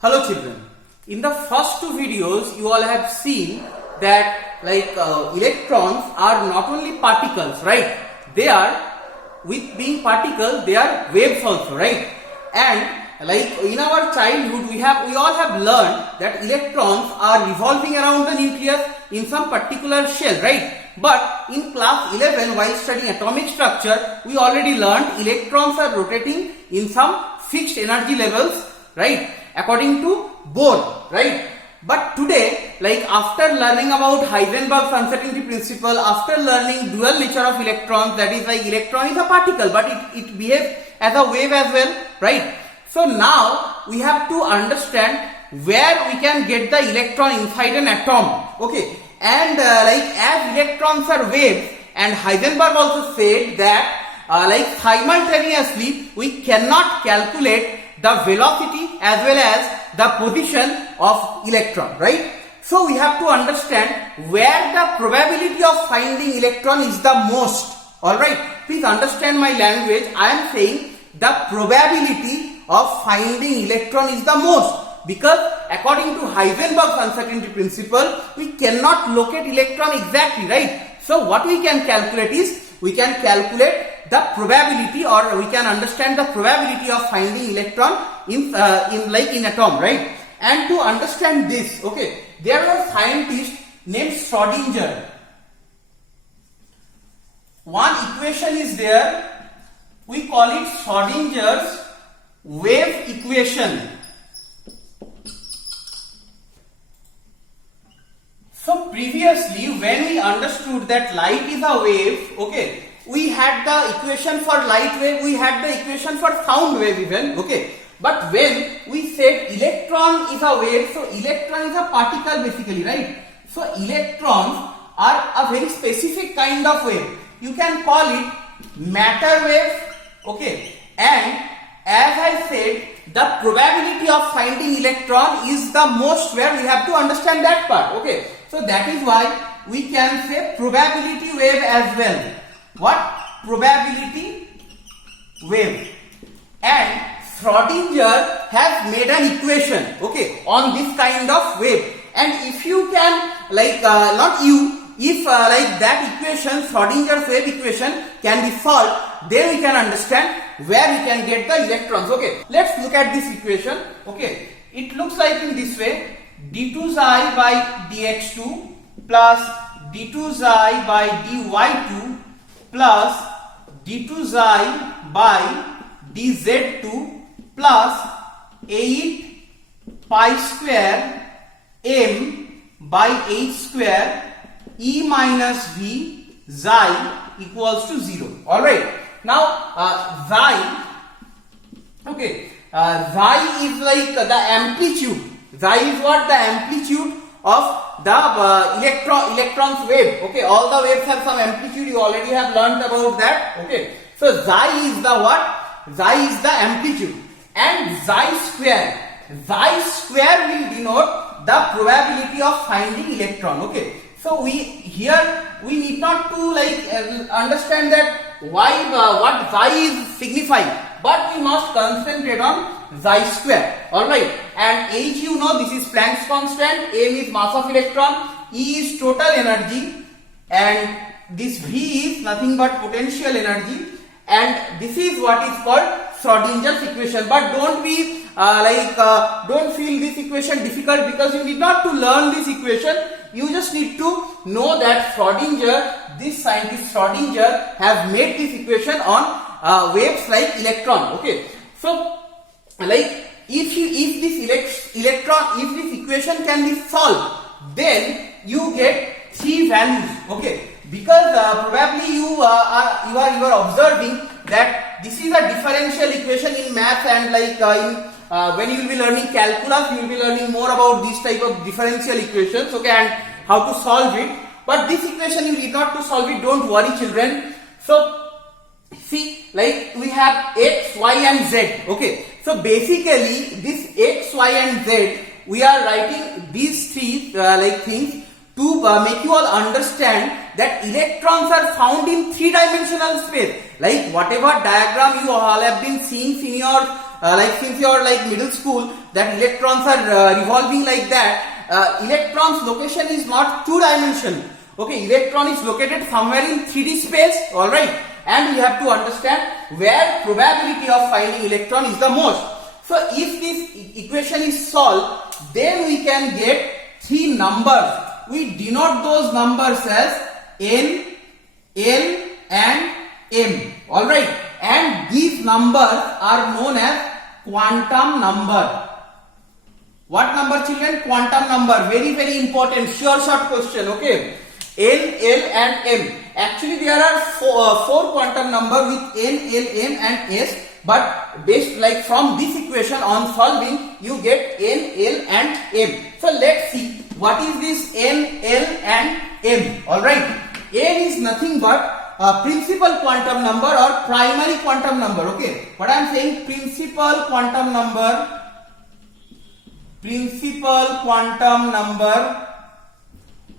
Hello children, in the first two videos you all have seen that electrons are not only particles, right? They are, with being particles, they are waves also, right? And like in our childhood we all have learned that electrons are revolving around the nucleus in some particular shell, right? But in class 11 while studying atomic structure we already learned electrons are rotating in some fixed energy levels, right? According to Bohr, right? But today, like after learning about Heisenberg's uncertainty principle, after learning dual nature of electrons, that is like electron is a particle but it behaves as a wave as well, right? So now we have to understand where we can get the electron inside an atom, okay? And as electrons are waves, and Heisenberg also said that simultaneously we cannot calculate the velocity as well as the position of electron, right? So we have to understand where the probability of finding electron is the most. Alright, please understand my language. I am saying the probability of finding electron is the most, because according to Heisenberg's uncertainty principle we cannot locate electron exactly, right? So what we can calculate is, we can calculate the probability, or we can understand the probability of finding electron in atom, right? And to understand this, okay, there was a scientist named Schrodinger. One equation is there, we call it Schrodinger's wave equation. So previously when we understood that light is a wave, okay, we had the equation for light wave, we had the equation for sound wave even, okay. But when we said electron is a wave, so electron is a particle basically, right? So electrons are a very specific kind of wave. You can call it matter wave, okay. And as I said, the probability of finding electron is the most, where we have to understand that part, okay. So that is why we can say probability wave as well. What? Probability wave. And Schrodinger has made an equation, okay, on this kind of wave. And if you can, if that equation, Schrodinger's wave equation can be solved, then we can understand where we can get the electrons, okay. Let's look at this equation, okay. It looks like in this way: d2 xi by dx2 plus d2 xi by dy2 plus d2 xi by dz2 plus 8 pi square m by h square e minus v xi equals to 0. Alright. Now xi, okay, xi is like the amplitude. Xi is what? The amplitude of the electron's wave. Okay, all the waves have some amplitude. You already have learned about that. Okay, so xi is the what? Xi is the amplitude, and xi square will denote the probability of finding electron. Okay, so we need not to understand that why what xi is signifying, but we must concentrate on xi square. Alright, and h, you know, this is Planck's constant, m is mass of electron, E is total energy, and this V is nothing but potential energy, and this is what is called Schrodinger's equation. But don't be don't feel this equation difficult, because you need not to learn this equation. You just need to know that Schrodinger, this scientist Schrodinger, have made this equation on waves like electron. Okay, so if this equation can be solved, then you get three values, okay, because probably you are observing that this is a differential equation in maths, and when you will be learning calculus, you will be learning more about this type of differential equations, okay, and how to solve it. But this equation you need not to solve it, don't worry children. So see, we have x, y and z, okay. So basically this x, y and z, we are writing these three things to make you all understand that electrons are found in three-dimensional space. Like whatever diagram you all have been seeing in your like since you are like middle school, that electrons are revolving like that. Electron's location is not two-dimensional. Okay, electron is located somewhere in 3D space, alright, and we have to understand where probability of finding electron is the most. So if this equation is solved, then we can get three numbers. We denote those numbers as N, L and M, alright, and these numbers are known as quantum number. What number, children? Quantum number. Very, very important. Sure short question. Okay. N, L and M. Actually, there are four quantum number with N, L, M and S. But based like from this equation on solving, you get N, L and M. So let's see what is this N, L and M. All right. N is nothing but principal quantum number or primary quantum number. Okay. What I am saying, principal quantum number. Principal quantum number,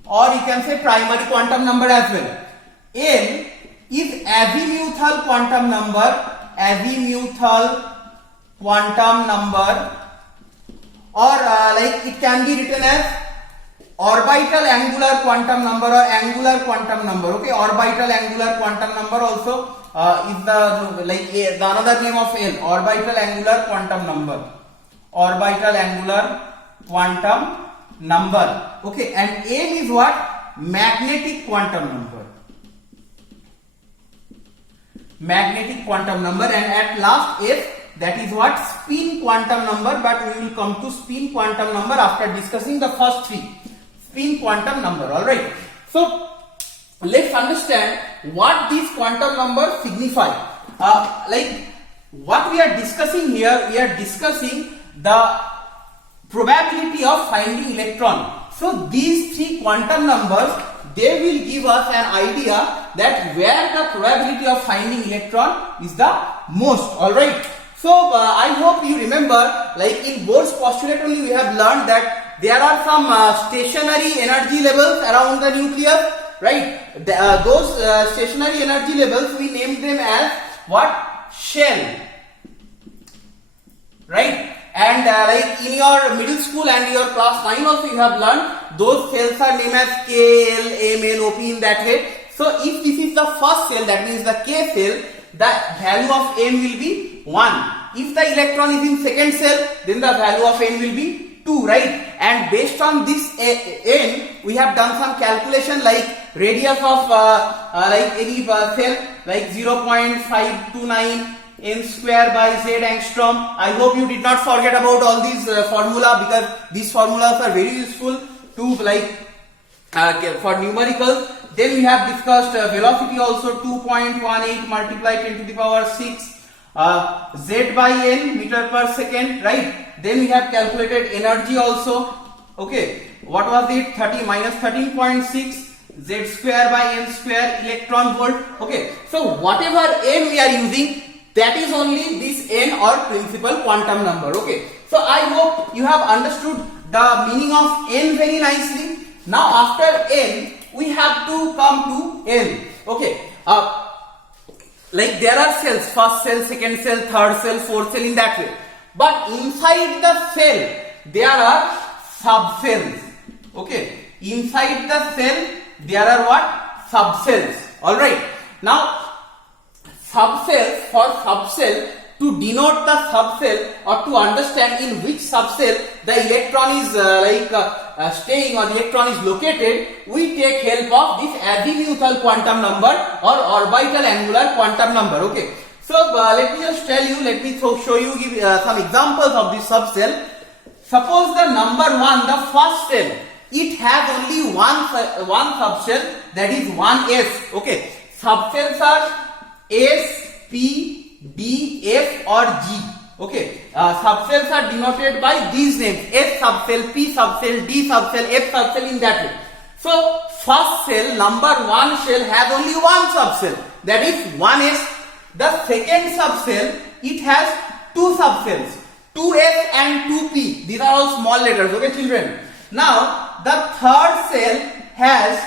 or you can say primary quantum number as well. N is azimuthal quantum number, azimuthal quantum number, or like it can be written as orbital angular quantum number or angular quantum number. Okay, orbital angular quantum number also is the like the another name of N, orbital angular quantum number. Orbital angular quantum number. Okay, and M is what? Magnetic quantum number. Magnetic quantum number, and at last S, that is what? Spin quantum number, but we will come to spin quantum number after discussing the first three. Spin quantum number, alright. So let's understand what these quantum numbers signify. Like what we are discussing here, we are discussing the probability of finding electron. So these three quantum numbers, they will give us an idea that where the probability of finding electron is the most. Alright. So I hope you remember, like in Bohr's postulate only we have learned that there are some stationary energy levels around the nucleus, right? Those stationary energy levels, we named them as what? Shell, right? And like in your middle school and your class 9 also you have learned those cells are named as K, L, M, N, O, P in that way. So if this is the first cell, that means the K cell, the value of M will be 1. If the electron is in second cell, then the value of N will be 2, right? And based on this N, we have done some calculation like radius of like any cell like 0.529 N square by Z angstrom. I hope you did not forget about all these formula, because these formulas are very useful to like for numericals. Then we have discussed velocity also, 2.18 multiplied 10 to the power 6 Z by N meter per second, right? Then we have calculated energy also. Okay, what was it? 30 minus 13.6 Z square by N square electron volt. Okay, so whatever N we are using, that is only this N or principal quantum number. Okay, so I hope you have understood the meaning of N very nicely. Now after N, we have to come to L. Okay, like there are cells, first cell, second cell, third cell, fourth cell in that way. But inside the cell, there are subcells. Okay, inside the cell, there are what? Subcells. Alright. Now, subcells, for subcell, to denote the subcell or to understand in which subcell the electron is staying or electron is located, we take help of this azimuthal quantum number or orbital angular quantum number. Okay. So let me just tell you, let me show you some examples of this subcell. Suppose the number 1, the first cell, it has only one subcell, that is 1s. Okay. Subcells are S, P, D, F or G. Okay. Subcells are denoted by these names: S subcell, P subcell, D subcell, F subcell in that way. So first cell, number 1 shell has only one subcell, that is 1s. The second subcell, it has two subcells, 2s and 2p. These are all small letters. Okay, children. Now the third cell has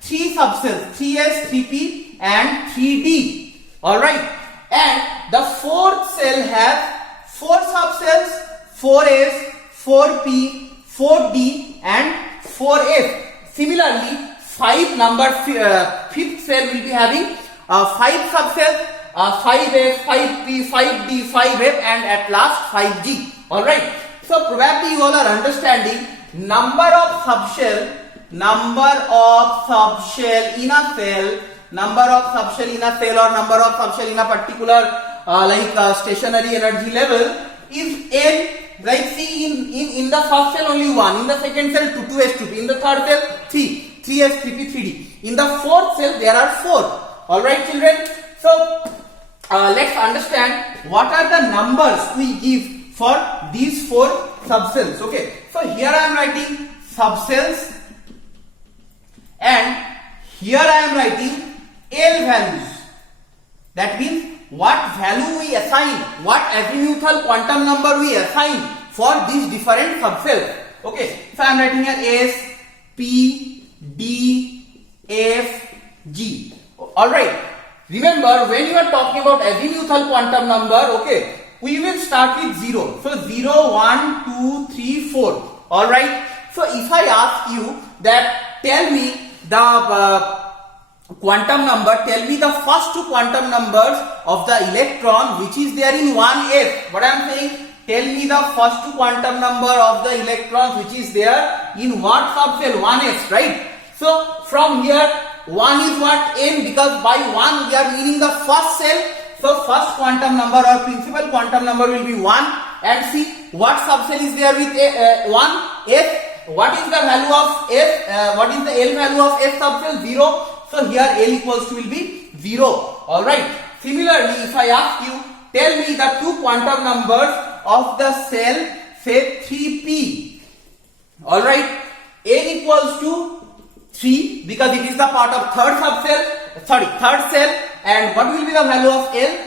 three subcells, 3s, 3p and 3d. Alright. And the fourth cell has 4 subcells, 4s, 4p, 4d and 4f. Similarly, 5 number fifth cell will be having 5 subcells, 5s, 5p, 5d, 5f and at last 5g. Alright. So probably you all are understanding number of subshell in a cell, number of subshell in a cell or number of subshell in a particular stationary energy level is n. Like see in the first cell only 1, in the second cell 2, 2s, 2p, in the third cell 3, 3s, 3p, 3d. In the fourth cell there are 4. Alright children. So let's understand what are the numbers we give for these 4 subcells. Okay. So here I am writing subcells and here I am writing L values. That means what value we assign, what azimuthal quantum number we assign for these different subcells. Okay, so I am writing here S, P, D, F, G. Alright, remember when you are talking about azimuthal quantum number, okay, we will start with 0. So 0, 1, 2, 3, 4. Alright, so if I ask you that tell me the quantum number, tell me the first 2 quantum numbers of the electron which is there in 1s. What I am saying? Tell me the first 2 quantum number of the electrons which is there in what subcell? 1s, right? So from here 1 is what? N, because by 1 we are meaning the first cell. So first quantum number or principal quantum number will be 1 and see what subcell is there with 1? S. What is the value of S? What is the L value of S subcell? 0. So here L equals to will be 0. Alright. Similarly, if I ask you, tell me the 2 quantum numbers of the cell, say 3p. Alright. N equals to 3 because it is the part of third cell. And what will be the value of L?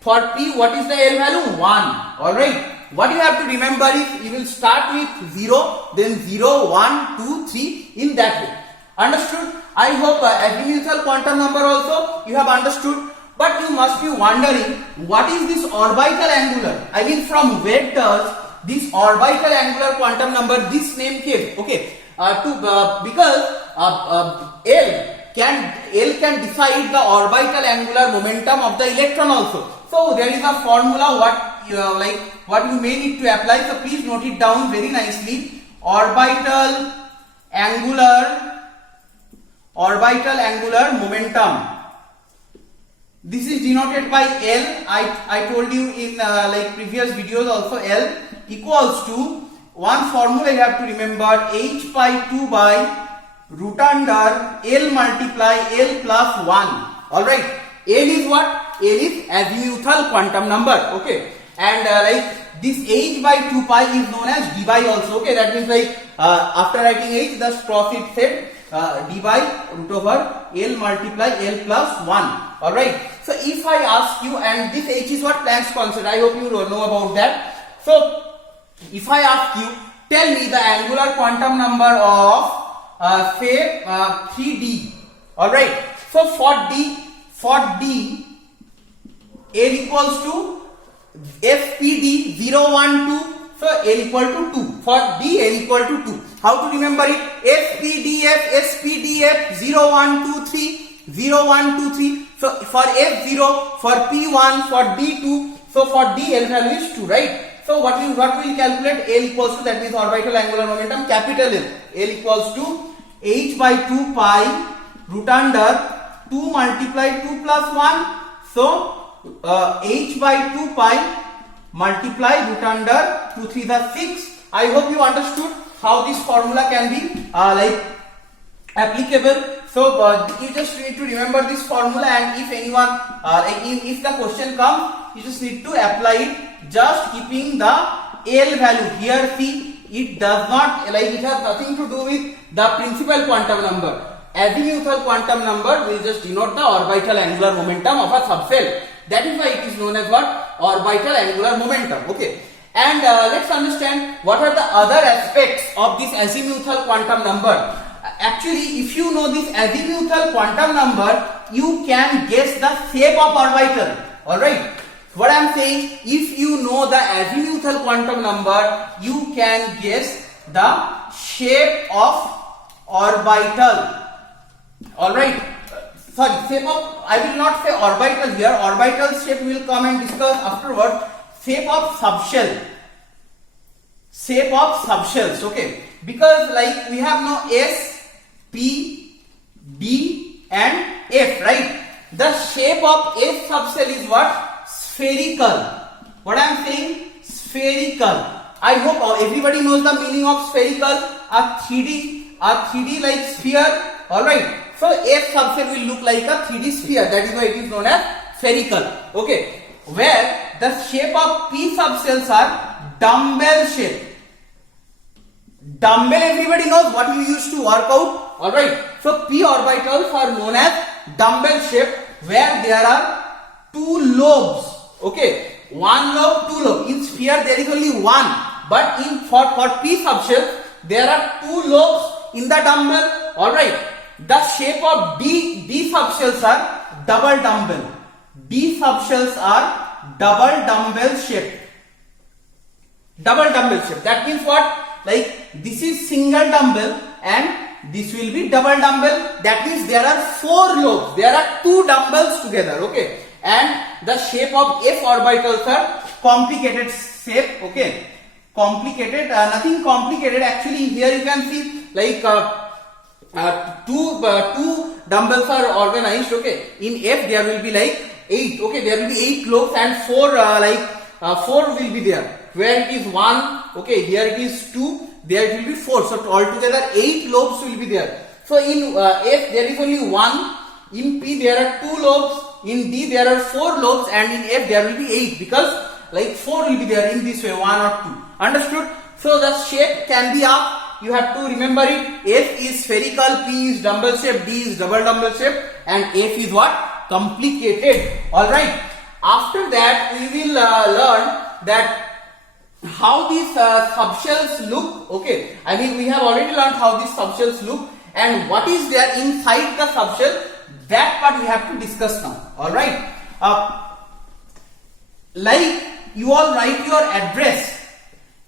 For P, what is the L value? 1. Alright. What you have to remember is you will start with 0, then 0, 1, 2, 3 in that way. Understood? I hope azimuthal quantum number also you have understood. But you must be wondering what is this orbital angular? I mean from where does this orbital angular quantum number this name came? Okay, because L can decide the orbital angular momentum of the electron also. So there is a formula what you may need to apply. So please note it down very nicely. Orbital angular momentum. This is denoted by L. I told you in previous videos also. L equals to one formula you have to remember, h by 2 by root under L multiply L plus 1. Alright. L is what? L is azimuthal quantum number. Okay. And this h by 2 pi is known as d by also. Okay. That means after writing h, the cross it said d by root over L multiply L plus 1. Alright. So if I ask you, and this h is what? Planck's constant. I hope you know about that. So if I ask you, tell me the angular quantum number of say 3d. Alright. So for D L equals to FPD 0, 1, 2. So L equal to 2. For D L equal to 2. How to remember it? SPDF 0, 1, 2, 3. 0, 1, 2, 3. So for F0, for P1, for D2. So for D L value is 2, right? So what we will calculate? L equals to, that means orbital angular momentum, capital L. L equals to h by 2 pi root under 2 multiply 2 plus 1. So h by 2 pi multiply root under 2 3 the 6. I hope you understood how this formula can be applicable. So you just need to remember this formula, and if anyone if the question comes, you just need to apply it, just keeping the L value. Here see, it does not, it has nothing to do with the principal quantum number. Azimuthal quantum number will just denote the orbital angular momentum of a subcell. That is why it is known as what? Orbital angular momentum. Okay. And let's understand what are the other aspects of this azimuthal quantum number. Actually, if you know this azimuthal quantum number, you can guess the shape of orbital. Alright. What I am saying, if you know the azimuthal quantum number, you can guess the shape of orbital. Alright. Sorry, shape of, I will not say orbital here. Orbital shape we will come and discuss afterward. Shape of subshell. Shape of subshells, okay. Because like we have now S, P, D and F, right? The shape of S subshell is what? Spherical. What I am saying? Spherical. I hope everybody knows the meaning of spherical. A 3D like sphere. Alright. So S subshell will look like a 3D sphere. That is why it is known as spherical. Okay. Where the shape of P subshells are dumbbell shape. Dumbbell, everybody knows what we used to work out. Alright. So P orbitals are known as dumbbell shape, where there are two lobes. Okay. One lobe, two lobe. In sphere there is only one. But in for P subshell there are two lobes in the dumbbell. Alright. The shape of D subshells are double dumbbell. D subshells are double dumbbell shape. Double dumbbell shape. That means what? Like this is single dumbbell and this will be double dumbbell. That means there are four lobes. There are two dumbbells together. Okay. And the shape of F orbitals are complicated shape. Okay. Complicated. Nothing complicated. Actually, here you can see like two dumbbells are organized. Okay. In F there will be like 8. Okay. There will be 8 lobes and 4 4 will be there. Where it is 1, okay, here it is 2, there it will be 4. So altogether 8 lobes will be there. So in F there is only 1, in P there are 2 lobes, in D there are 4 lobes, and in F there will be 8 because like 4 will be there in this way, 1 or 2. Understood? So the shape can be up. You have to remember it. F is spherical, P is dumbbell shape, D is double dumbbell shape, and F is what? Complicated. Alright. After that we will learn that how these subshells look. Okay, I mean we have already learned how these subshells look and what is there inside the subshell. That part we have to discuss now. Alright. Like you all write your address.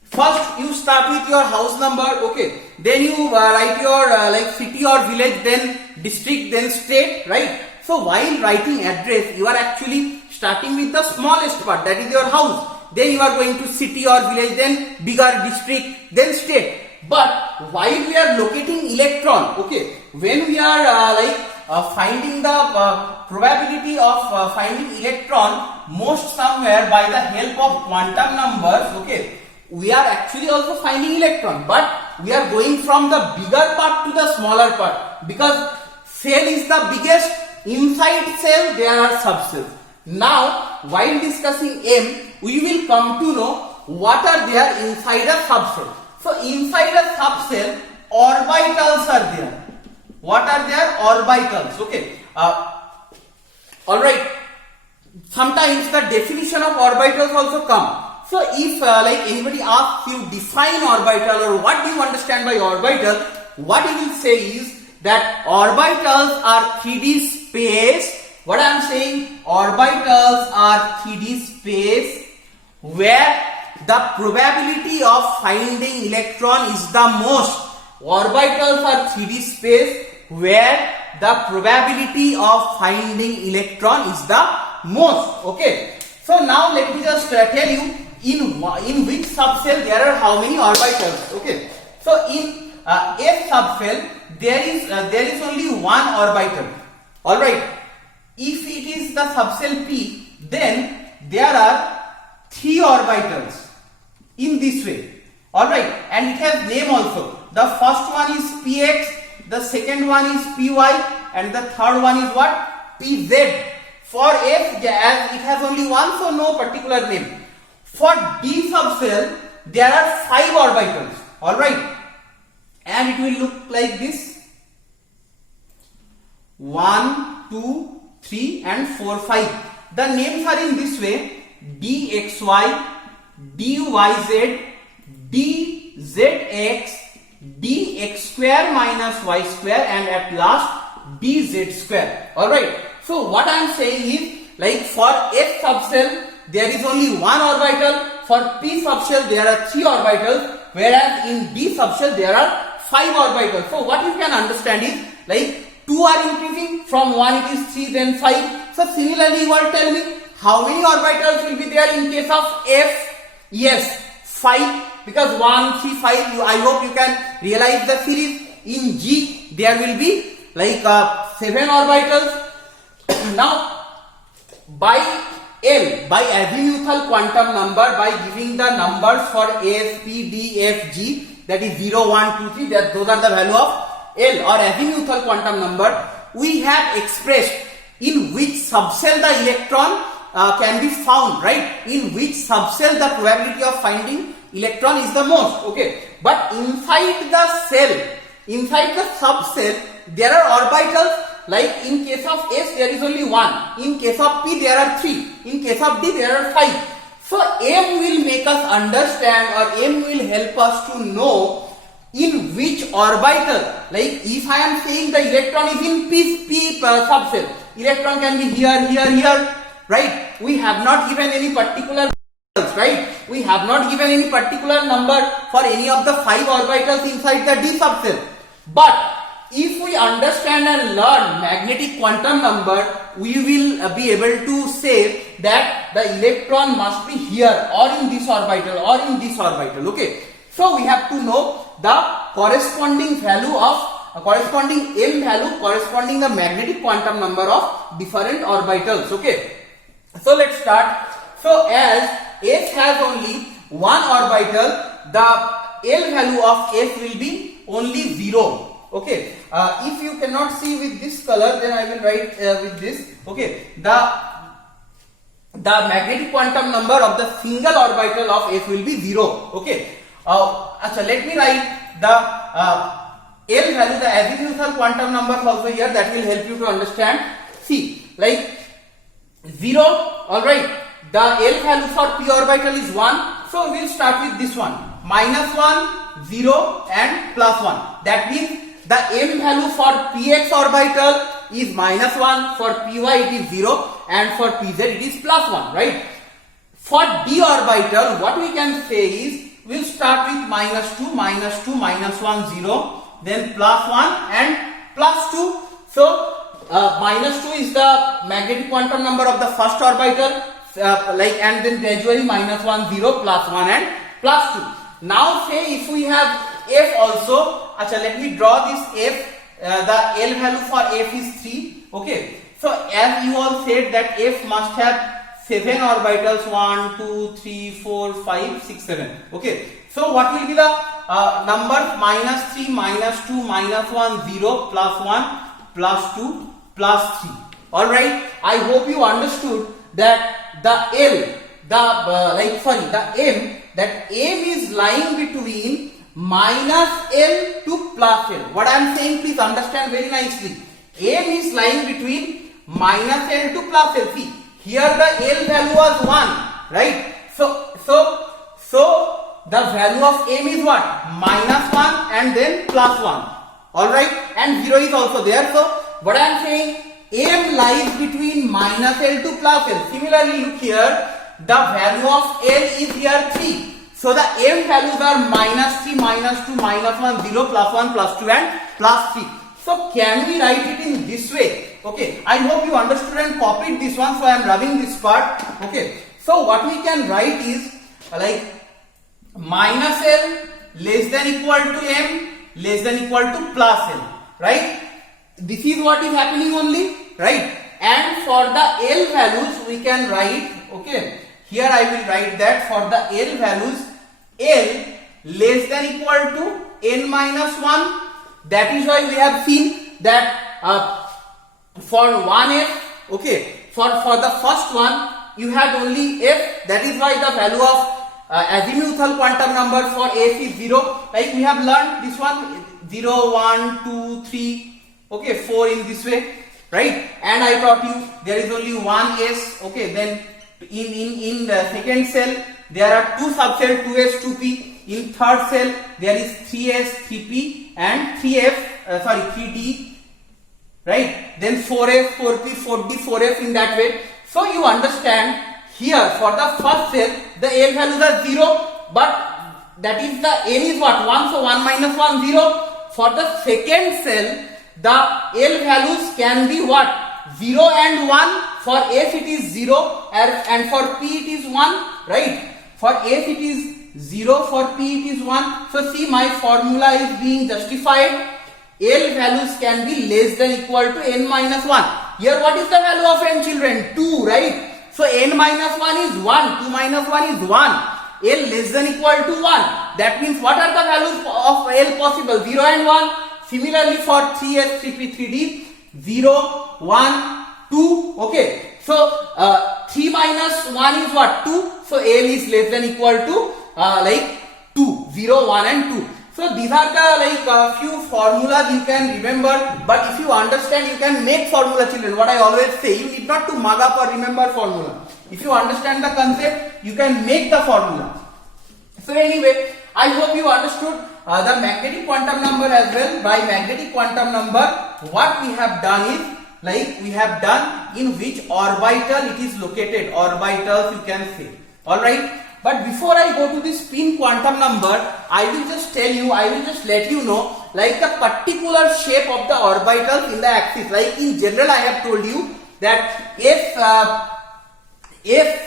First you start with your house number. Okay, then you write your like city or village, then district, then state, right? So while writing address, you are actually starting with the smallest part, that is your house. Then you are going to city or village, then bigger district, then state. But while we are locating electron, okay, when we are finding the probability of finding electron most somewhere by the help of quantum numbers, okay, we are actually also finding electron, but we are going from the bigger part to the smaller part because cell is the biggest. Inside cell there are subcells. Now while discussing M, we will come to know what are there inside a subcell. So inside a subcell, orbitals are there. What are there? Orbitals. Okay. Alright. Sometimes the definition of orbitals also come. So if like anybody asks you define orbital or what do you understand by orbital, what you will say is that orbitals are 3D space. What I am saying, orbitals are 3D space where the probability of finding electron is the most. Orbitals are 3D space where the probability of finding electron is the most. Okay. So now let me just tell you in which subcell there are how many orbitals. Okay. So in F subcell there is only one orbital. All right. If it is the subcell P, then there are 3 orbitals in this way. Alright, and it has name also. The first one is Px, the second one is Py, and the third one is what? Pz. For F, as it has only one, so no particular name. For D subcell, there are 5 orbitals. Alright, and it will look like this: 1, 2, 3 and 4, 5. The names are in this way: dxy, dyz, dzx, dx square minus y square, and at last dz square. Alright. So what I am saying is, like for F subcell, there is only one orbital. For p subshell there are 3 orbitals, whereas in d subshell there are 5 orbitals. So what you can understand is like 2 are increasing, from 1 it is 3, then 5. So similarly you are telling me how many orbitals will be there in case of f? Yes, 5, because 1, 3, 5. I hope you can realize the series. In G there will be like 7 orbitals. Now by L, by azimuthal quantum number, by giving the numbers for S, P, D, F, G, that is 0, 1, 2, 3, those are the value of L or azimuthal quantum number, we have expressed in which subcell the electron can be found, right? In which subcell the probability of finding electron is the most, okay? But inside the cell, inside the subcell, there are orbitals. Like in case of S there is only 1, in case of P there are 3, in case of D there are 5. So M will make us understand, or M will help us to know in which orbital. Like if I am saying the electron is in P subcell, electron can be here, here, here, right? We have not given any particular, right? We have not given any particular number for any of the 5 orbitals inside the D subcell. But if we understand and learn magnetic quantum number, we will be able to say that the electron must be here or in this orbital or in this orbital, okay? So we have to know the corresponding value of corresponding M value corresponding the magnetic quantum number of different orbitals, okay? So let's start. So as S has only one orbital, the L value of S will be only 0. Okay, if you cannot see with this color, then I will write with this. Okay, the magnetic quantum number of the single orbital of S will be 0. Okay, let me write the L value, the azimuthal quantum number also here, that will help you to understand. See, like 0, alright, the L value for p orbital is 1. So we will start with this one, -1, 0 and +1. That means the M value for px orbital is -1, for py it is 0, and for pz it is +1, right? For d orbital, what we can say is, we will start with -2, -2, -1, 0, then +1 and +2. So -2 is the magnetic quantum number of the first orbital, and then gradually -1, 0, +1 and +2. Now say if we have F also, let me draw this F. The L value for F is 3. Okay, so as you all said that F must have 7 orbitals, 1, 2, 3, 4, 5, 6, 7. Okay, so what will be the numbers? -3, -2, -1, 0, +1, +2, +3. All right, I hope you understood that the L, the M, that M is lying between -L to +L. What I am saying, please understand very nicely. M is lying between -L to +L. See, here the L value was 1, right? So the value of M is what? -1 and then +1. Alright, and 0 is also there. So what I am saying, M lies between -L to +L. Similarly, look here, the value of L is here 3. So the M values are -3, -2, -1, 0, +1, +2 and +3. So can we write it in this way? Okay, I hope you understood and copied this one, so I am rubbing this part. Okay, so what we can write is like -L less than equal to M less than equal to +L, right? This is what is happening only, right? And for the L values we can write, okay, here I will write that for the L values, L less than equal to n-1. That is why we have seen that for 1f, okay, for the first one you had only f. That is why the value of azimuthal quantum number for f is 0. Like we have learned this one, 0, 1, 2, 3, okay, 4 in this way, right? And I taught you there is only one s. Okay, then in the second cell there are two subcells, 2s, 2p. In third cell there is 3s, 3p and 3d, right? Then 4s, 4p, 4d, 4f in that way. So you understand here for the first cell the L values are 0, but that is the N is what 1, so 1 minus 1 0. For the second cell the L values can be what 0 and 1. For S it is 0 and for P it is 1, right? For S it is 0, for P it is 1. So see, my formula is being justified. L values can be less than equal to N minus 1. Here what is the value of N, children? 2, right? So N minus 1 is 1, 2 minus 1 is 1. L less than equal to 1. That means what are the values of L possible? 0 and 1. Similarly for 3S, 3P, 3D, 0, 1, 2. Okay. So 3 minus 1 is what? 2. So L is less than equal to like 2, 0, 1 and 2. So these are the few formulas you can remember, but if you understand you can make formula, children. What I always say, you need not to mug up or remember formula. If you understand the concept, you can make the formula. So anyway, I hope you understood the magnetic quantum number as well. By magnetic quantum number, what we have done is, we have done in which orbital it is located. Orbitals you can say. Alright. But before I go to the spin quantum number, I will just let you know the particular shape of the orbitals in the axis. Like in general, I have told you that if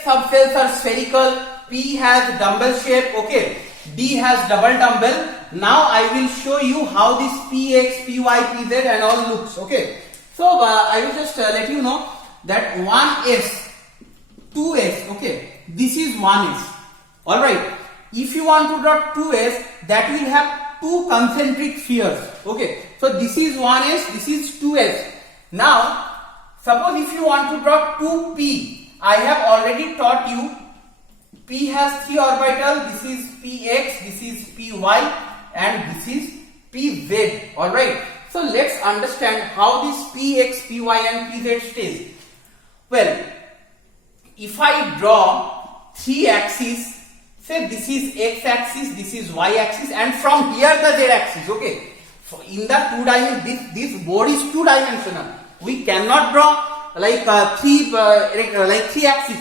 subcells are spherical, P has dumbbell shape, okay, D has double dumbbell. Now I will show you how this Px, Py, Pz and all looks, okay. So I will just let you know that 1s, 2s, okay, this is 1s. Alright, if you want to draw 2s, that will have two concentric spheres. Okay, so this is 1s, this is 2s. Now, suppose if you want to draw 2p, I have already taught you p has 3 orbitals. This is px, this is py, and this is pz. Alright, so let's understand how this px, py, and pz stays. Well, if I draw 3 axes, say this is x axis, this is y axis, and from here the z axis. Okay, so in the 2 dimension, this board is 2 dimensional. We cannot draw three axes.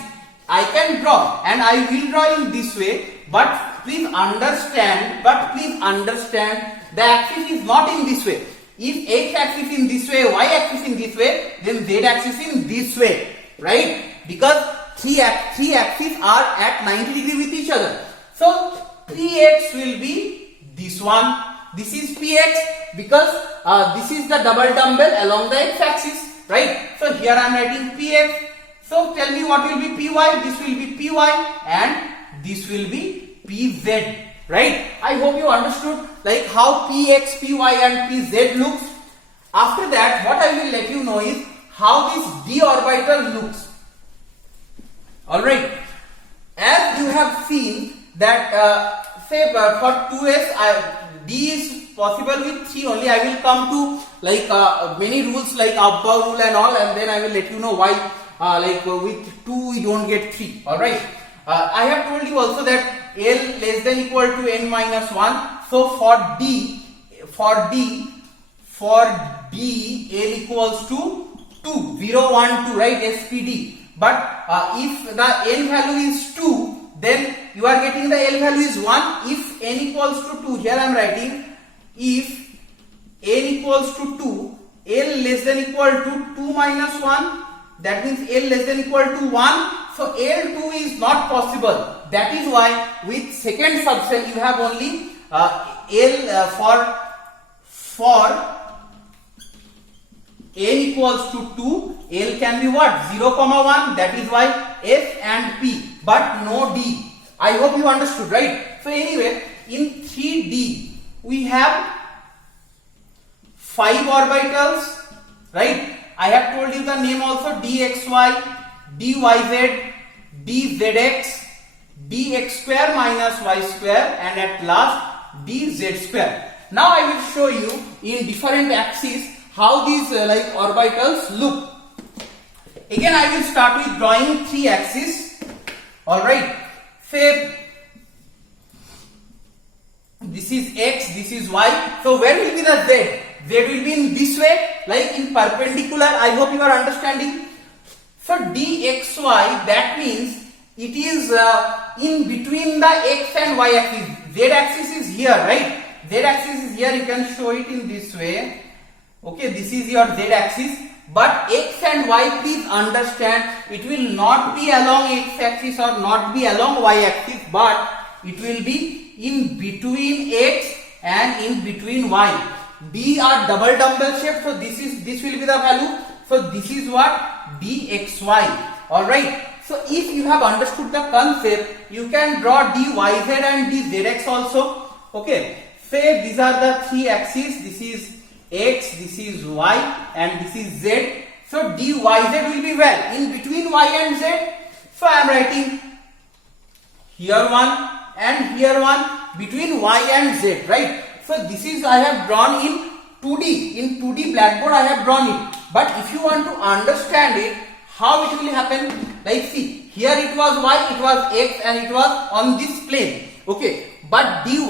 I can draw and I will draw in this way, but please understand the axis is not in this way. If x axis in this way, y axis in this way, then z axis in this way, right? Because three axes are at 90 degree with each other. So px will be this one. This is px because this is the double dumbbell along the x axis, right? So here I am writing px. So tell me what will be py? This will be py and this will be pz, right? I hope you understood how px, py and pz looks. After that, what I will let you know is how this d orbital looks. Alright, as you have seen that say for 2s d is possible with 3 only. I will come to many rules like Abba rule and all, and then I will let you know why with 2 we don't get 3. Alright, I have told you also that L less than equal to n minus 1. So for D L equals to 2, 0, 1, 2, right? SPD. But if the n value is 2, then you are getting the L value is 1. If n equals to 2, here I am writing, if n equals to 2, L less than equal to 2 minus 1, that means L less than equal to 1. So L2 is not possible. That is why with second subcell you have only L for n equals to 2, L can be what? 0, 1. That is why S and P, but no D. I hope you understood, right? So anyway, in 3D we have 5 orbitals, right? I have told you the name also: dxy, dyz, dzx, dx square minus y square, and at last dz square. Now I will show you in different axes how these orbitals look. Again I will start with drawing 3 axes. Alright, say this is x, this is y. So where will be the z? Z will be in this way, like in perpendicular. I hope you are understanding. So dxy, that means it is in between the x and y axis. Z axis is here, right? Z axis is here. You can show it in this way. Okay, this is your z axis. But x and y, please understand, it will not be along x axis or not be along y axis, but it will be in between x and in between y. D are double dumbbell shape, so this will be the value. So this is what dxy. All right. So if you have understood the concept, you can draw dyz and dzx also. Okay. Say these are the three axes. This is x, this is y, and this is z. So dyz will be well in between y and z. So I am writing here one and here one between y and z, right? So this is I have drawn in 2D. In 2D blackboard I have drawn it. But if you want to understand it, how it will happen? Like see, here it was y, it was x, and it was on this plane. Okay, but dyz,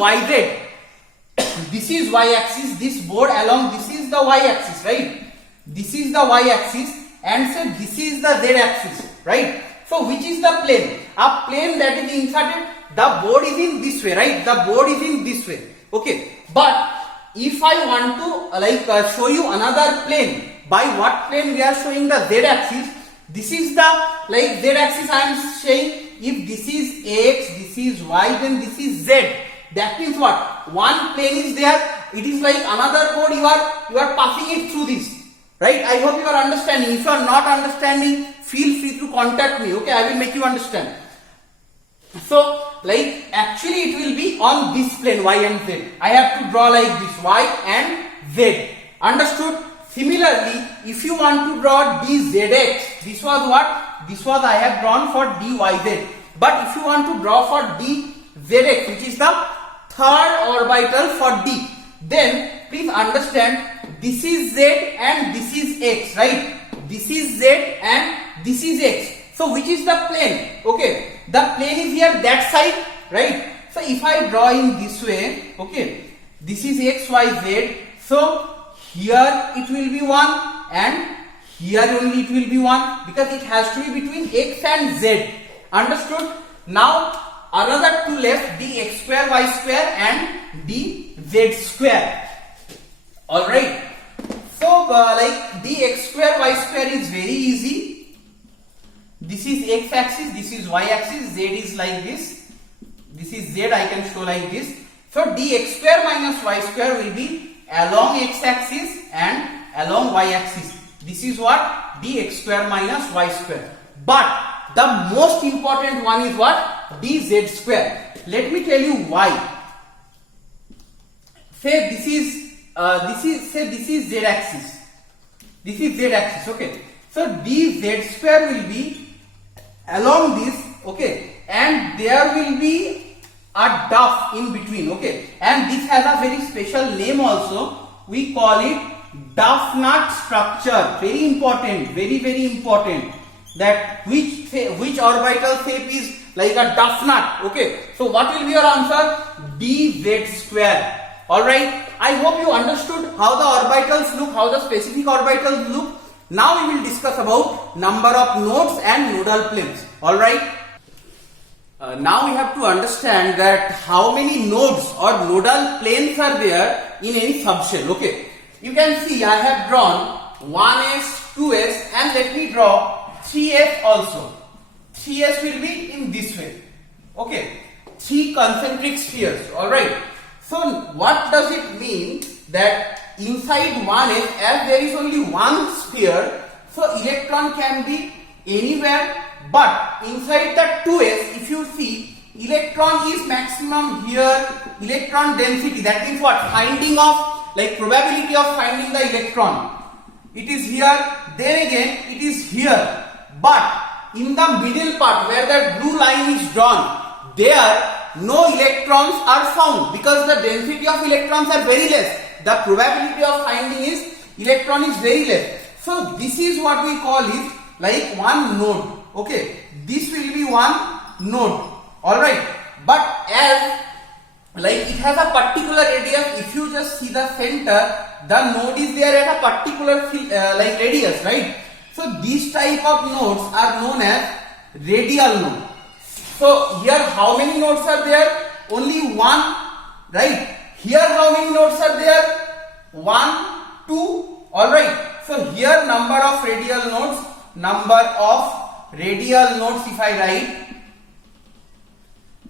this is y axis, this board along, this is the y axis, right? This is the y axis, and so this is the z axis, right? So which is the plane? A plane that is inserted, the board is in this way, right? The board is in this way. Okay, but if I want to show you another plane, by what plane we are showing the z axis? This is the z axis I am saying. If this is x, this is y, then this is z. That means what? One plane is there. It is like another board. You are passing it through this, right? I hope you are understanding. If you are not understanding, feel free to contact me. Okay, I will make you understand. So, actually, it will be on this plane y and z. I have to draw like this y and z. Understood? Similarly, if you want to draw dzx, this was what? This was I have drawn for dyz. But if you want to draw for dzx, which is the third orbital for d, then please understand this is z and this is x, right? This is z and this is x. So which is the plane? Okay, the plane is here that side, right? So if I draw in this way, okay, this is x, y, z. So here it will be 1 and here only it will be 1 because it has to be between x and z. Understood? Now another two left, dx square y square and dz square. Alright. So dx square y square is very easy. This is x axis, this is y axis, z is like this. This is z, I can show like this. So dx square minus y square will be along x axis and along y axis. This is what? Dx square minus y square. But the most important one is what? Dz square. Let me tell you why. Say this is z axis. This is z axis, okay. So dz square will be along this, okay, and there will be a duff in between, okay, and this has a very special name also. We call it duff nut structure. Very important, very important. That which orbital shape is like a duff nut. Okay, so what will be your answer? dz square. All right. I hope you understood how the orbitals look, how the specific orbitals look. Now we will discuss about number of nodes and nodal planes. All right. Now we have to understand that how many nodes or nodal planes are there in any subshell. Okay. You can see I have drawn 1s, 2s, and let me draw 3s also. 3s will be in this way. Okay. 3 concentric spheres. Alright. So what does it mean? That inside 1s, as there is only one sphere, so electron can be anywhere, but inside the 2s, if you see, electron is maximum here, electron density, that means what? Finding of, probability of finding the electron. It is here, then again it is here, but in the middle part where the blue line is drawn, there no electrons are found because the density of electrons are very less. The probability of finding is electron is very less. So this is what we call is like one node. Okay, this will be one node. Alright, but as it has a particular radius, if you just see the center, the node is there at a particular radius, right? So these type of nodes are known as radial node. So here how many nodes are there? Only one, right? Here how many nodes are there? 1, 2, alright. So here number of radial nodes if I write,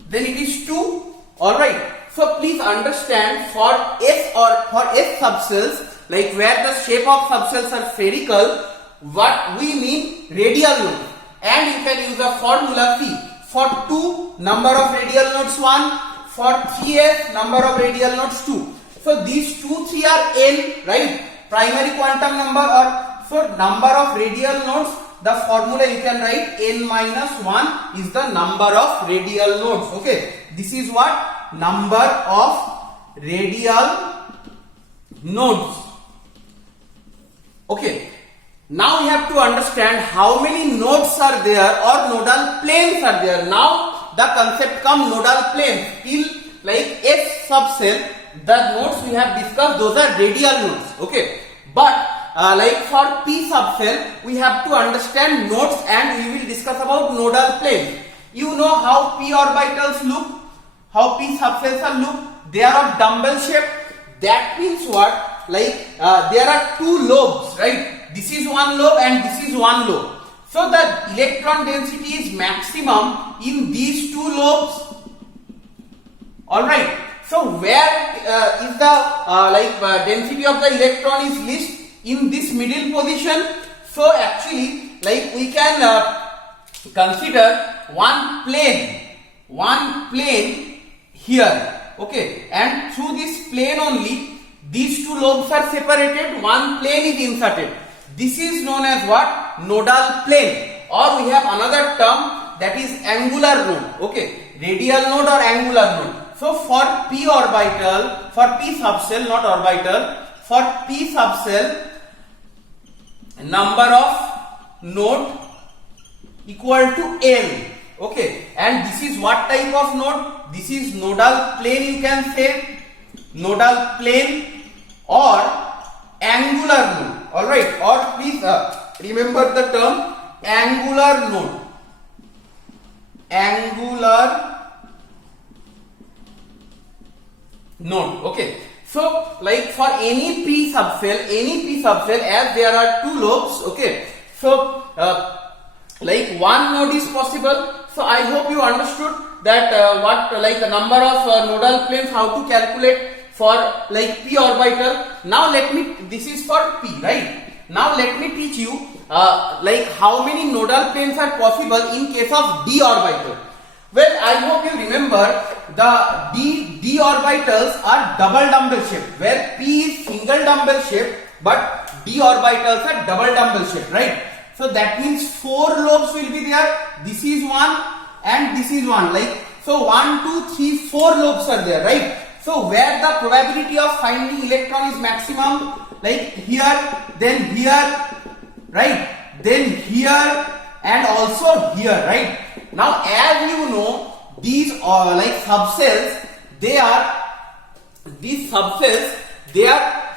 then it is 2, alright. So please understand for S or for S subcells, like where the shape of subcells are spherical, what we mean radial nodes. And you can use the formula C. For 2, number of radial nodes 1. For 3s, number of radial nodes 2. So these 2, 3 are n, right? Primary quantum number, or so number of radial nodes, the formula you can write n minus 1 is the number of radial nodes. Okay, this is what? Number of radial nodes. Okay, now we have to understand how many nodes are there or nodal planes are there. Now the concept comes nodal planes. Till like S subcell, the nodes we have discussed, those are radial nodes. Okay, but like for P subcell, we have to understand nodes, and we will discuss about nodal planes. You know how P orbitals look, how P subcells are look. They are of dumbbell shape. That means what? Like there are two lobes, right? This is one lobe and this is one lobe. So the electron density is maximum in these two lobes. Alright. So where is the density of the electron is least? In this middle position. So actually, like we can consider one plane here. Okay, and through this plane only, these two lobes are separated, one plane is inserted. This is known as what? Nodal plane. Or we have another term, that is angular node. Okay, radial node or angular node. So for P orbital, for P subcell, not orbital, for P subcell, number of node equal to L. Okay, and this is what type of node? This is nodal plane, you can say, nodal plane or angular node. Alright, or please remember the term angular node. Angular node. Okay, so like for any P subcell, as there are two lobes. Okay, so like one node is possible. So I hope you understood that what like the number of nodal planes, how to calculate for like P orbital. Now this is for P, right? Now let me teach you like how many nodal planes are possible in case of D orbital. Well, I hope you remember the D orbitals are double dumbbell shape, where P is single dumbbell shape, but D orbitals are double dumbbell shape, right? So that means 4 lobes will be there. This is one and this is one. Like so, 1, 2, 3, 4 lobes are there, right? So where the probability of finding electron is maximum, like here, then here, right? Then here and also here, right? Now, as you know, these are like subcells. These subcells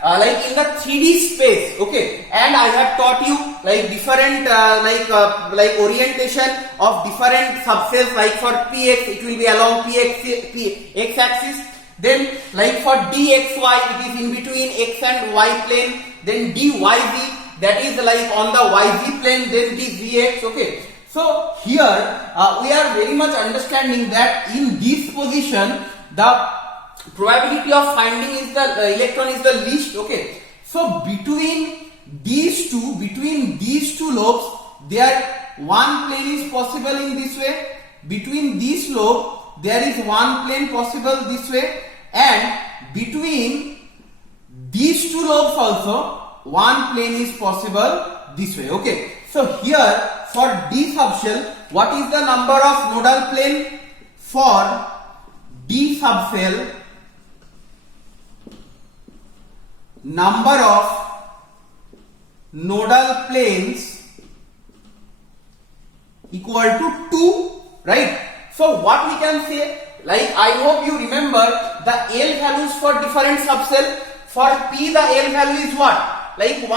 like in the 3D space. Okay, and I have taught you like different like orientation of different subcells. Like for Px, it will be along Px axis. Then like for dxy, it is in between x and y plane. Then dyz, that is like on the yz plane. Then dzx. Okay, so here we are very much understanding that in this position the probability of finding is the electron is the least. Okay, so between these two lobes, there one plane is possible in this way. Between these lobes, there is one plane possible this way, and between these two lobes also one plane is possible this way. Okay, so here for D subcell, what is the number of nodal plane? For D subcell, number of nodal planes equal to 2, right? So what we can say, like I hope you remember the L values for different subcell. For P the L value is what? Like 1,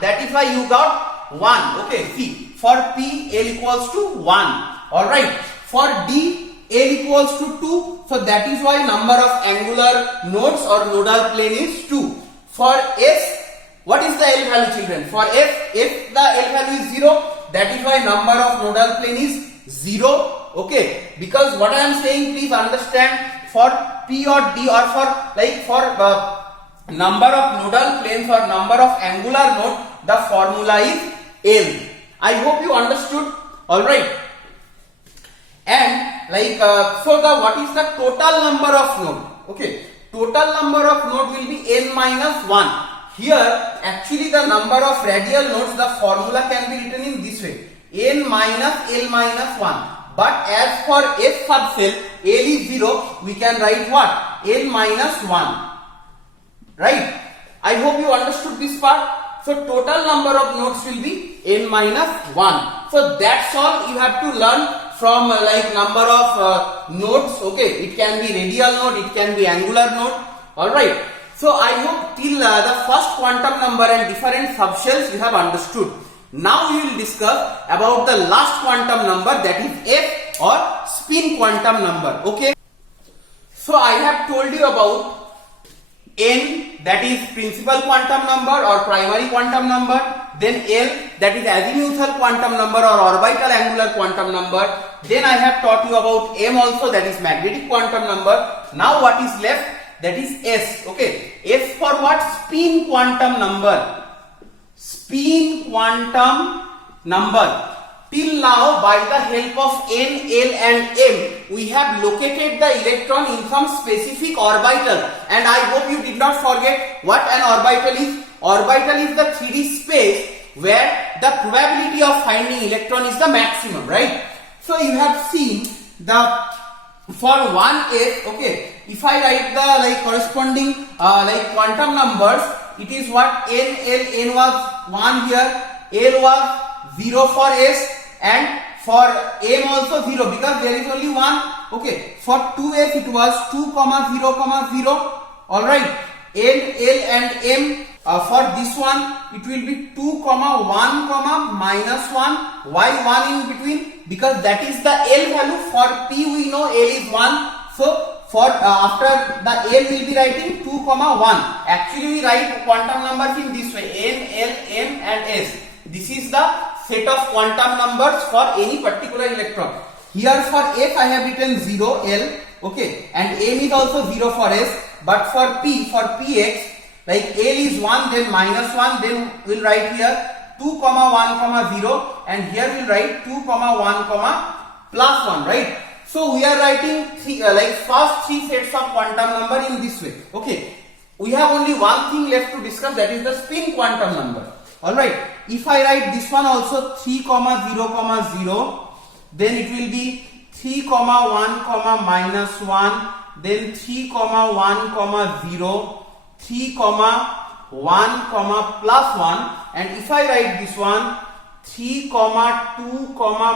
that is why you got 1. Okay, see, for P L equals to 1. Alright, For D, L equals to 2. So that is why number of angular nodes or nodal plane is 2. For S, what is the L value, children? For F, if the L value is 0, that is why number of nodal plane is 0. Okay, because what I am saying, please understand, for P or D or for number of nodal planes or number of angular node, the formula is L. I hope you understood. Alright. And what is the total number of node? Okay, total number of node will be n minus 1. Here, actually the number of radial nodes, the formula can be written in this way: n minus L minus 1. But as for S subcell, L is 0, we can write what? N minus 1. Right? I hope you understood this part. So total number of nodes will be n minus 1. So that's all you have to learn from number of nodes. Okay, it can be radial node, it can be angular node. Alright. So I hope till the first quantum number and different subshells you have understood. Now we will discuss about the last quantum number, that is F or spin quantum number. Okay. So I have told you about N, that is principal quantum number or primary quantum number. Then L, that is azimuthal quantum number or orbital angular quantum number. Then I have taught you about M also, that is magnetic quantum number. Now what is left? That is S. Okay. S for what? Spin quantum number. Spin quantum number. Till now, by the help of N, L and M, we have located the electron in some specific orbital. And I hope you did not forget what an orbital is. Orbital is the 3D space where the probability of finding electron is the maximum, right? So you have seen the, for 1s, okay, if I write the corresponding quantum numbers, it is what? N, L, N was 1 here, L was 0 for S, and for M also 0 because there is only 1. Okay, for 2s it was 2, 0, 0. Alright, N, L and M. For this one it will be 2, 1, minus 1. Why 1 in between? Because that is the L value. For P we know L is 1. So for after the L will be writing 2, 1. Actually we write quantum numbers in this way: N, L, M and S. This is the set of quantum numbers for any particular electron. Here for F I have written 0, L, okay, and M is also 0 for S. But for P, for Px, like L is 1, then minus 1, then we'll write here 2, 1, 0, and here we'll write 2, 1, plus 1, right? So we are writing first 3 sets of quantum number in this way. Okay, we have only one thing left to discuss, that is the spin quantum number. Alright, if I write this one also 3, 0, 0, then it will be 3, 1, minus 1, then 3, 1, 0, 3, 1, plus 1, and if I write this one 3, 2,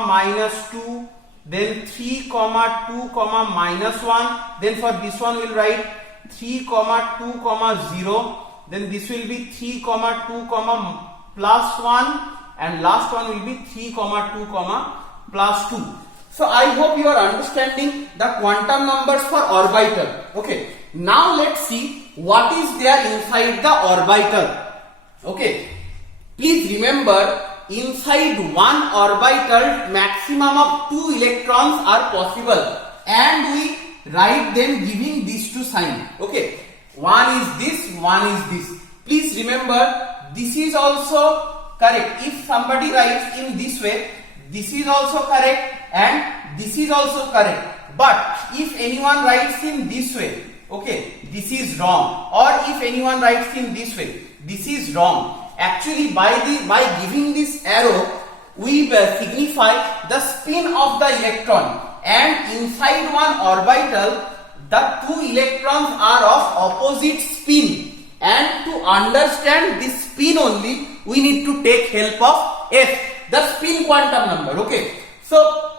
minus 2, then 3, 2, minus 1, then for this one we'll write 3, 2, 0, then this will be 3, 2, plus 1, and last one will be 3, 2, plus 2. So I hope you are understanding the quantum numbers for orbital. Okay, now let's see what is there inside the orbital. Okay, please remember, inside one orbital maximum of 2 electrons are possible, and we write them giving these two signs. Okay, one is this, one is this. Please remember, this is also correct. If somebody writes in this way, this is also correct and this is also correct. But if anyone writes in this way, okay, this is wrong. Or if anyone writes in this way, this is wrong. Actually, by giving this arrow, we signify the spin of the electron. And inside one orbital, the 2 electrons are of opposite spin. And to understand this spin only, we need to take help of S, the spin quantum number. Okay, so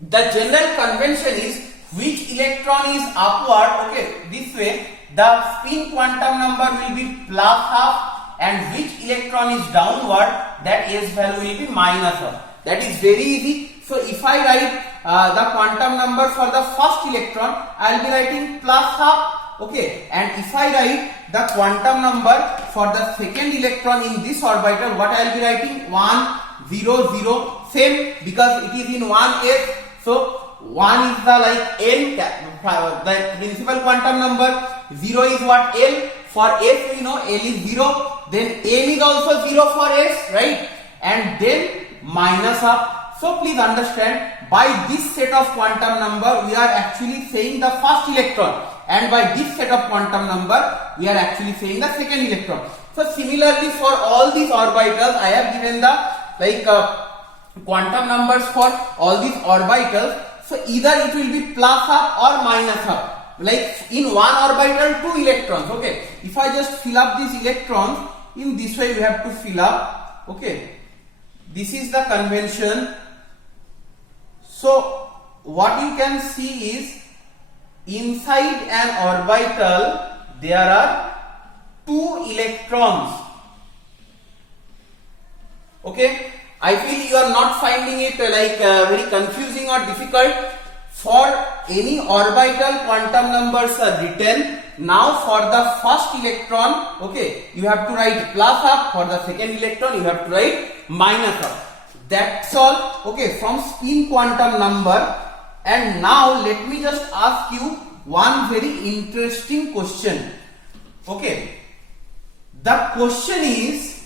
the general convention is which electron is upward, okay, this way, the spin quantum number will be plus half, and which electron is downward, that S value will be minus half. That is very easy. So if I write the quantum number for the first electron, I will be writing plus half. Okay, and if I write the quantum number for the second electron in this orbital, what I will be writing? 1, 0, 0, same, because it is in 1s. So 1 is the like L, the principal quantum number. 0 is what? L. For S we know L is 0. Then M is also 0 for S, right? And then minus half. So please understand, by this set of quantum number we are actually saying the first electron, and by this set of quantum number we are actually saying the second electron. So similarly for all these orbitals, I have given the like quantum numbers for all these orbitals. So either it will be plus half or minus half. Like in one orbital 2 electrons. Okay, if I just fill up these electrons in this way, we have to fill up. Okay, this is the convention. So what you can see is, inside an orbital there are 2 electrons. Okay, I feel you are not finding it like very confusing or difficult. For any orbital, quantum numbers are written. Now for the first electron, okay, you have to write plus half. For the second electron, you have to write minus half. That's all. Okay, from spin quantum number. And now let me just ask you one very interesting question. Okay, the question is,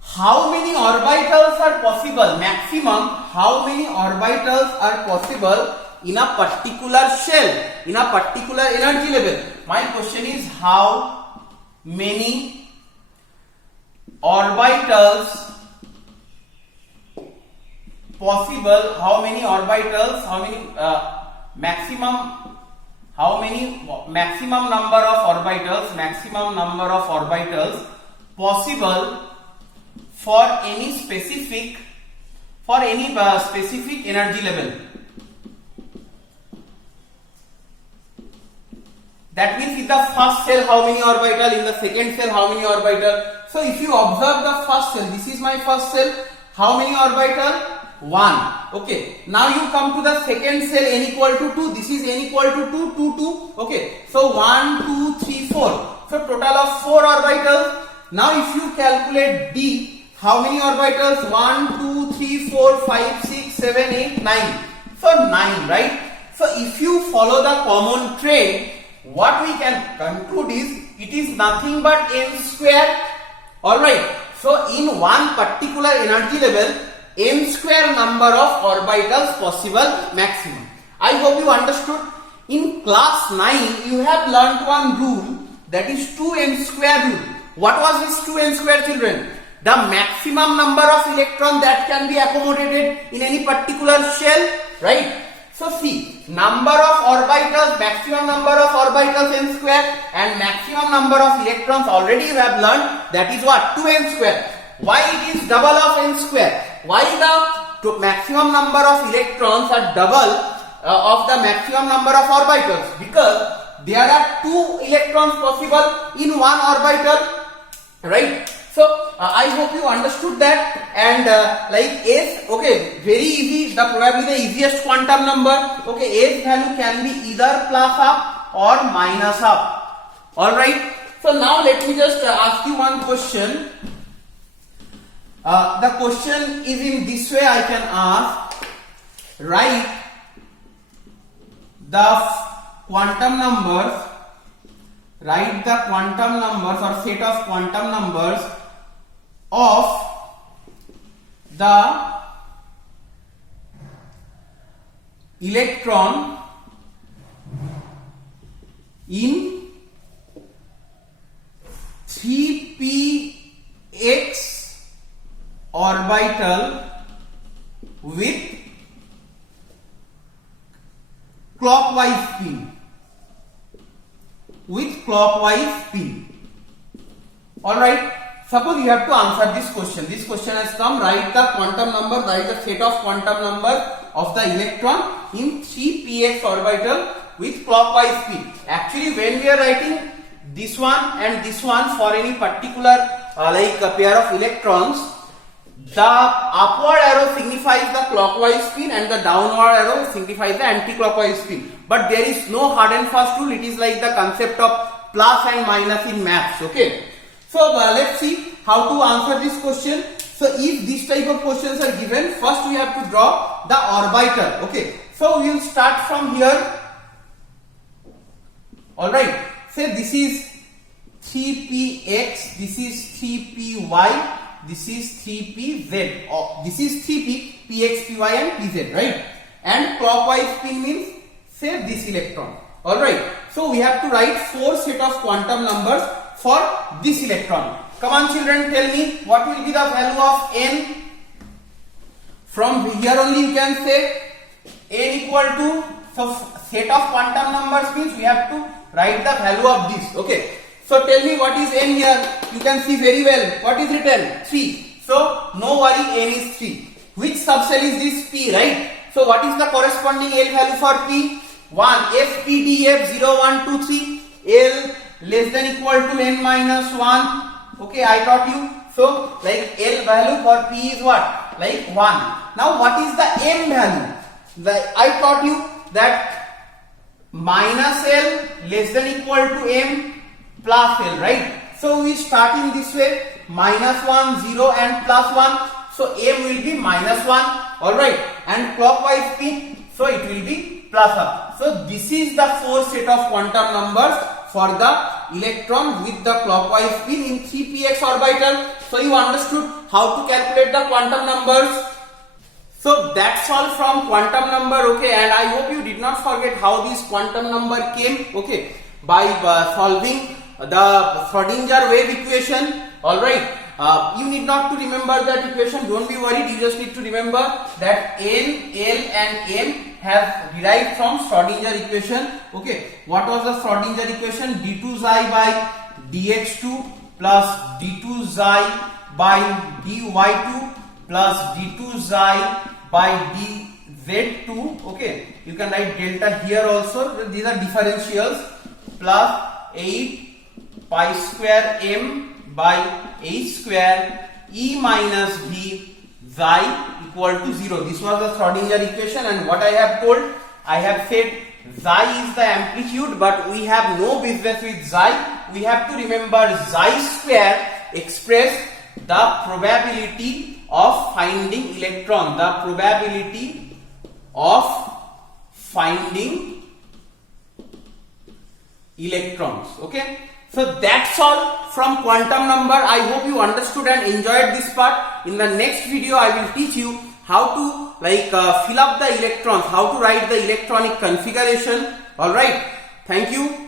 how many orbitals are possible? Maximum, how many orbitals are possible in a particular shell, in a particular energy level? My question is, how many orbitals possible, how many orbitals, how many maximum number of orbitals possible for any specific energy level. That means in the first cell how many orbital, in the second cell how many orbital. So if you observe the first cell, this is my first cell, how many orbital? 1. Okay, now you come to the second cell, n equal to 2, this is n equal to 2, 2, 2. Okay, so 1, 2, 3, 4. So total of 4 orbitals. Now if you calculate D, how many orbitals? 1, 2, 3, 4, 5, 6, 7, 8, 9. So 9, right? So if you follow the common trend, what we can conclude is, it is nothing but n square. Alright, so in one particular energy level, n square number of orbitals possible maximum. I hope you understood. In class 9, you have learnt one rule, that is 2n square rule. What was this 2n square, children? The maximum number of electrons that can be accommodated in any particular shell, right? So see, number of orbitals, maximum number of orbitals n square, and maximum number of electrons already you have learned, that is what? 2n square. Why it is double of n square? Why the maximum number of electrons are double of the maximum number of orbitals? Because there are 2 electrons possible in one orbital, right? So I hope you understood that. And like S, okay, very easy, probably the easiest quantum number. Okay, S value can be either plus half or minus half. Alright, so now let me just ask you one question. The question is in this way, I can ask, write the quantum numbers, write the quantum numbers or set of quantum numbers of the electron in 3px orbital with clockwise spin. Alright, suppose you have to answer this question. This question has come, write the quantum number, write the set of quantum number of the electron in 3px orbital with clockwise spin. Actually, when we are writing this one and this one for any particular like a pair of electrons, the upward arrow signifies the clockwise spin and the downward arrow signifies the anti-clockwise spin. But there is no hard and fast rule. It is like the concept of plus and minus in maths. Okay. So let's see how to answer this question. So if this type of questions are given, first we have to draw the orbital. Okay. So we will start from here. Alright. Say this is 3px, this is 3py, this is 3pz. This is 3p, px, py and pz, right? And clockwise spin means say this electron. Alright. So we have to write 4 set of quantum numbers for this electron. Come on children, tell me what will be the value of n? From here only you can say n equal to, so set of quantum numbers means we have to write the value of this. Okay. So tell me what is n here? You can see very well. What is written? 3. So no worry, n is 3. Which subcell is this? P, right? So what is the corresponding L value for P? 1. F, P, D, F, 0, 1, 2, 3. L less than equal to n minus 1. Okay, I taught you. So like L value for P is what? Like 1. Now what is the m value? I taught you that minus L less than equal to m plus L, right? So we start in this way, minus 1, 0 and plus 1. So m will be minus 1, alright, and clockwise spin, so it will be plus up. So this is the 4 set of quantum numbers for the electron with the clockwise spin in 3px orbital. So you understood how to calculate the quantum numbers. So that's all from quantum number, okay, and I hope you did not forget how this quantum number came, okay, by solving the Schrodinger wave equation. Alright, you need not to remember that equation, don't be worried, you just need to remember that n, L and m have derived from Schrodinger equation. Okay, what was the Schrodinger equation? d2 xi by dx2 plus d2 xi by dy2 plus d2 xi by dz2. Okay, you can write delta here also, these are differentials, plus 8 pi square m by h square e minus v xi equal to 0. This was the Schrodinger equation, and what I have told, I have said xi is the amplitude, but we have no business with xi. We have to remember xi square express the probability of finding electron, the probability of finding electrons. Okay, so that's all from quantum number. I hope you understood and enjoyed this part. In the next video I will teach you how to fill up the electrons, how to write the electronic configuration. All right, thank you.